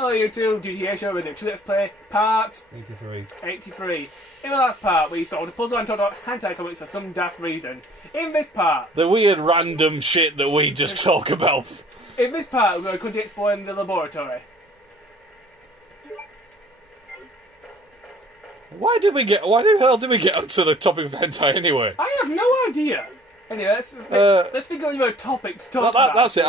Hello YouTube, Dbtgamer show with it. Let's play part 83. In the last part, we solved a puzzle and talked about hentai comics for some daft reason. In this part, the weird random shit that we just talk about. In this part, we're going to continue exploring the laboratory. Why the hell did we get up to the topic of hentai anyway? I have no idea. Anyway, let's think of a topic to talk about. That's it.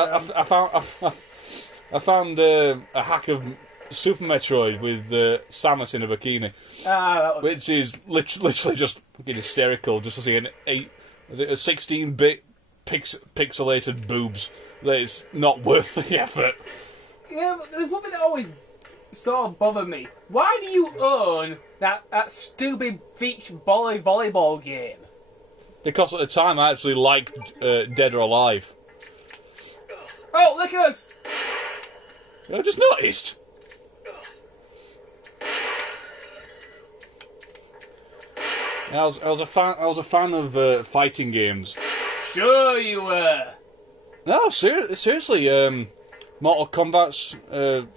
I found a hack of Super Metroid with Samus in a bikini, which is literally just fucking hysterical. Just to see a 16-bit pixelated boobs that is not worth the effort. Yeah, but there's one thing that always sort of bothered me. Why do you own that stupid beach volleyball game? Because at the time I actually liked Dead or Alive. Oh, look at us! I just noticed. I was a fan of fighting games. Sure you were. No, seriously. Mortal Kombat,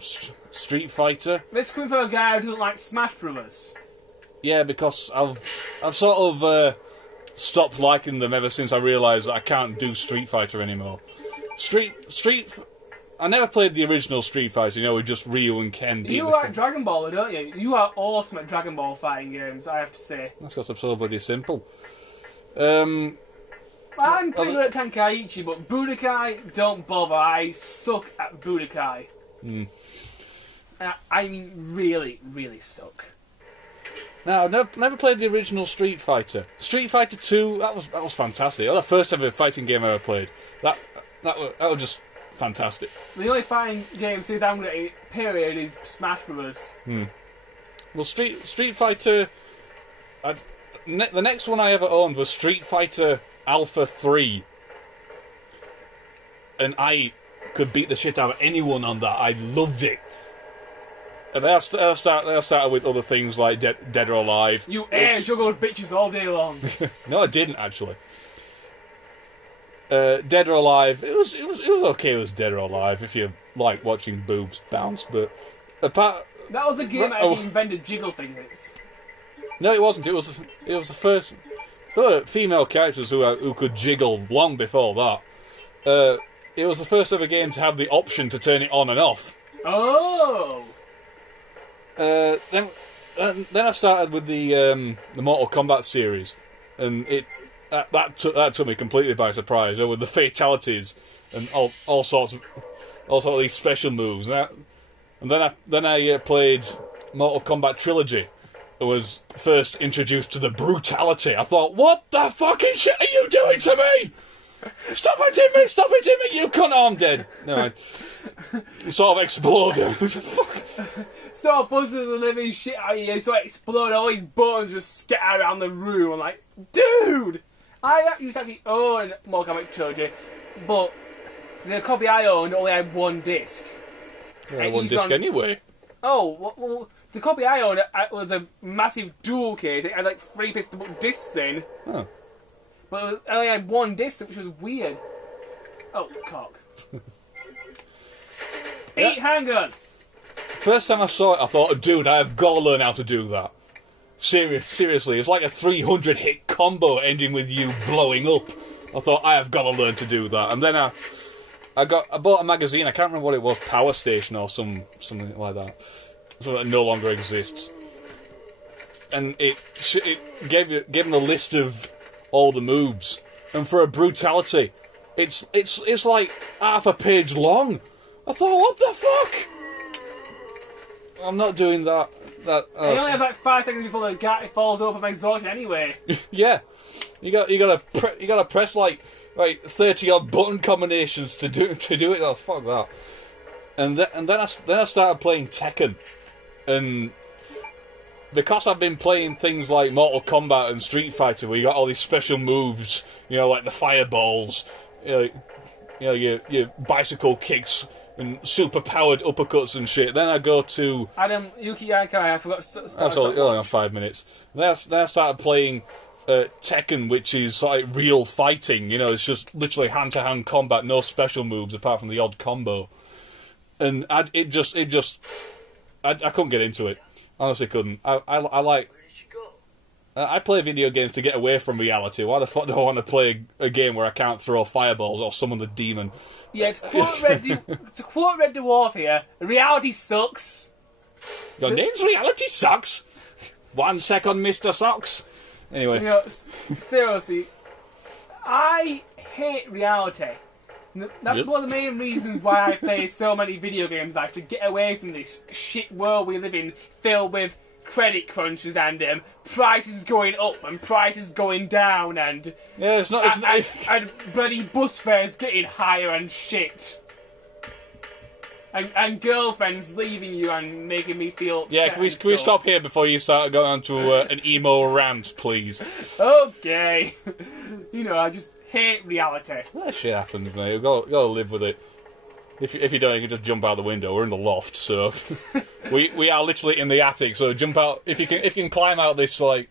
Street Fighter. This coming from a guy who doesn't like Smash Brothers. Yeah, because I've sort of stopped liking them ever since I realised that I can't do Street Fighter anymore. I never played the original Street Fighter, you know, with just Ryu and Ken. You like Dragon Ball, don't you? You are awesome at Dragon Ball fighting games, I have to say. That's because I'm so bloody simple. I'm pretty good at Tenkaichi, but Budokai, don't bother. I suck at Budokai. I mean, really, really suck. No, I've never played the original Street Fighter. Street Fighter 2, that was fantastic. That was the first ever fighting game I ever played. That was just fantastic. The only fighting game since I'm going to period is Smash Brothers. Well, Street Fighter. The next one I ever owned was Street Fighter Alpha 3, and I could beat the shit out of anyone on that. I loved it. And then I started with other things like Dead or Alive. You juggled bitches all day long. No, I didn't actually. Dead or Alive, it was okay. It was Dead or Alive if you like watching boobs bounce, but apart. That was the game that actually invented jiggle fingers. No, it wasn't. It was the first. There were female characters who could jiggle long before that. It was the first ever game to have the option to turn it on and off. Oh. Then I started with the Mortal Kombat series, and that took me completely by surprise. With the fatalities and all sorts of these special moves. And then I played Mortal Kombat Trilogy. I was first introduced to the brutality. I thought, what the fucking shit are you doing to me? Stop hitting me! Stop hitting me! You cunt! Oh, I'm dead. No, I sort of exploded. Fuck. So buzzing the living shit out of you, so it exploded. All these buttons just scatter around the room. I'm like, dude! I used to actually own Mortal Kombat Trilogy, but the copy I owned only had one disc. Yeah, one disc anyway. Oh, well, the copy I owned was a massive dual case. It had like 3 bits to put discs in. Oh. But I only had one disc, which was weird. Oh, cock. Eat handgun! First time I saw it, I thought, dude, I have got to learn how to do that. Seriously, it's like a 300 hit combo ending with you blowing up. I thought, I have got to learn to do that. And then I bought a magazine, I can't remember what it was, Power Station or something like that. Something that no longer exists. And it gave me a list of all the moves. And for a brutality, it's like half a page long. I thought, what the fuck? I'm not doing that. You only have like 5 seconds before the guy falls over from exhaustion anyway. Yeah. You gotta press like 30 odd button combinations to do it. Oh, fuck that. And then I started playing Tekken, and because I've been playing things like Mortal Kombat and Street Fighter, where you got all these special moves, you know, like the fireballs, you know, your bicycle kicks and super powered uppercuts and shit. Then I go to Adam Yuki Yankai. I forgot to start. Absolutely, only on 5 minutes. Then I started playing Tekken, which is like real fighting. You know, it's just literally hand-to-hand combat, no special moves apart from the odd combo. and I couldn't get into it. Honestly, couldn't. I like. Where did she go? I play video games to get away from reality. Why the fuck do I want to play a game where I can't throw fireballs or summon the demon? Yeah, to quote Red Dwarf here, reality sucks. Your name's reality sucks. 1 second, Mr. Socks. Anyway. You know, seriously, I hate reality. That's Yep. one of the main reasons why I play so many video games, like to get away from this shit world we live in, filled with credit crunches and prices going up and prices going down and Yeah, it's not. and bloody bus fares getting higher and shit. And girlfriends leaving you and making me feel upset. Yeah, can we stop here before you start going on to an emo rant, please? Okay. You know, I just hate reality. That shit happens, mate. You've got to live with it. If you don't, you can just jump out the window. We're in the loft, so we are literally in the attic. So jump out if you can climb out this like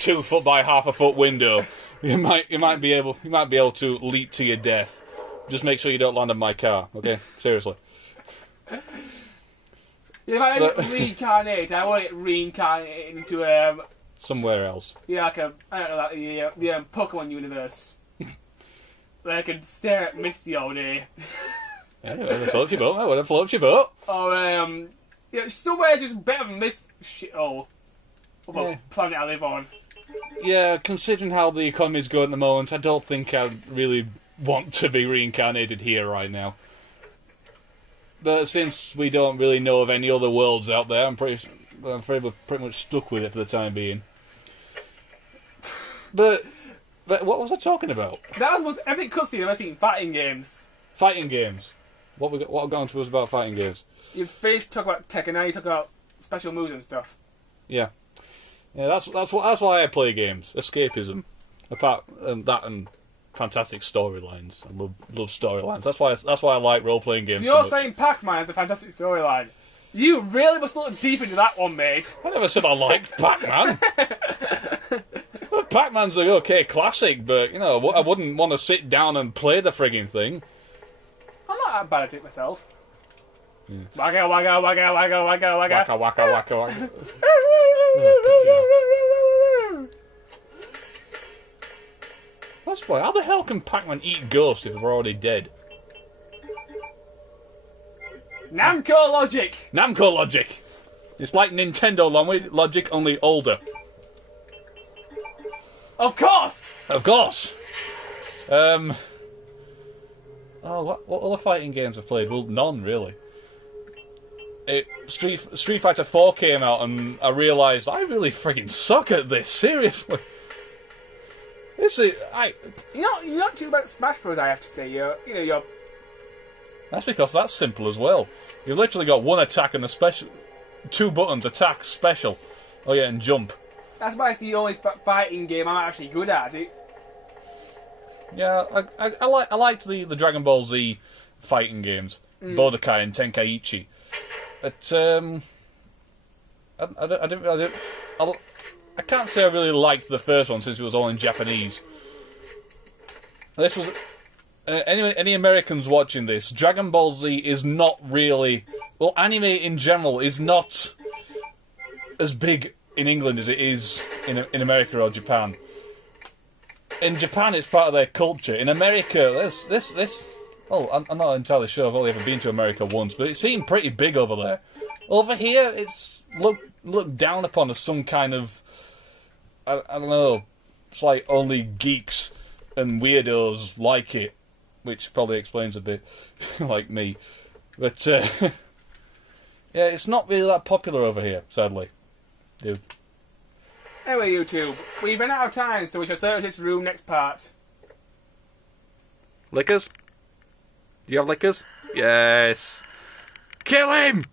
2 foot by half a foot window. You might be able to leap to your death. Just make sure you don't land on my car, okay? Seriously. If I end up reincarnated, I want it reincarnated into Somewhere else. yeah, like I don't know, like the Pokemon universe. Where I can stare at Misty all day. Yeah, whatever floats your boat. Whatever floats your boat. Or yeah, somewhere just better than this shithole of a Yeah. planet I live on. Yeah, considering how the economy's going at the moment, I don't think I'd really want to be reincarnated here right now. But since we don't really know of any other worlds out there, I'm afraid we're pretty much stuck with it for the time being. But what was I talking about? That was the most epic cutscene I've ever seen in fighting games. Fighting games. What have gone to us about fighting games? You finished talking about Tekken, now you talk about special moves and stuff. Yeah, that's why I play games. Escapism. Apart that and fantastic storylines. I love storylines. That's why I like role playing games. So you're so much. saying Pac-Man is a fantastic storyline? You really must look deep into that one, mate. I never said I liked Pac-Man. Well, Pac-Man's an okay classic, but you know I wouldn't want to sit down and play the frigging thing. I'm not that bad at it myself. Yeah. Wagga wagga wagga wagga wagga wagga. Waka waka waka waka. That's why. How the hell can Pac-Man eat ghosts if they're already dead? Namco logic. Namco logic. It's like Nintendo logic, only older. Of course. Of course. Oh, what other fighting games I've played? Well, none really. Street Fighter 4 came out, and I realised I really freaking suck at this. Seriously. You're not too bad at Smash Bros. I have to say. You're. That's because that's simple as well. You've literally got one attack and a special, 2 buttons: attack, special. Oh yeah, and jump. That's why it's the only fighting game I'm actually good at. Yeah, I liked the Dragon Ball Z fighting games, Budokai and Tenkaichi. But I can't say I really liked the first one since it was all in Japanese. This was any Americans watching this. Dragon Ball Z is not really, well, anime in general is not as big in England as it is in America or Japan. In Japan, it's part of their culture. In America, this. Well, I'm not entirely sure. I've only ever been to America once, but it seemed pretty big over there. Over here, it's looked down upon as some kind of, I don't know. It's like only geeks and weirdos like it, which probably explains a bit, like me. But yeah, it's not really that popular over here, sadly, dude. Anyway, YouTube, we've run out of time, so we shall search this room next part. Lickers? Do you have lickers? Yes. Kill him!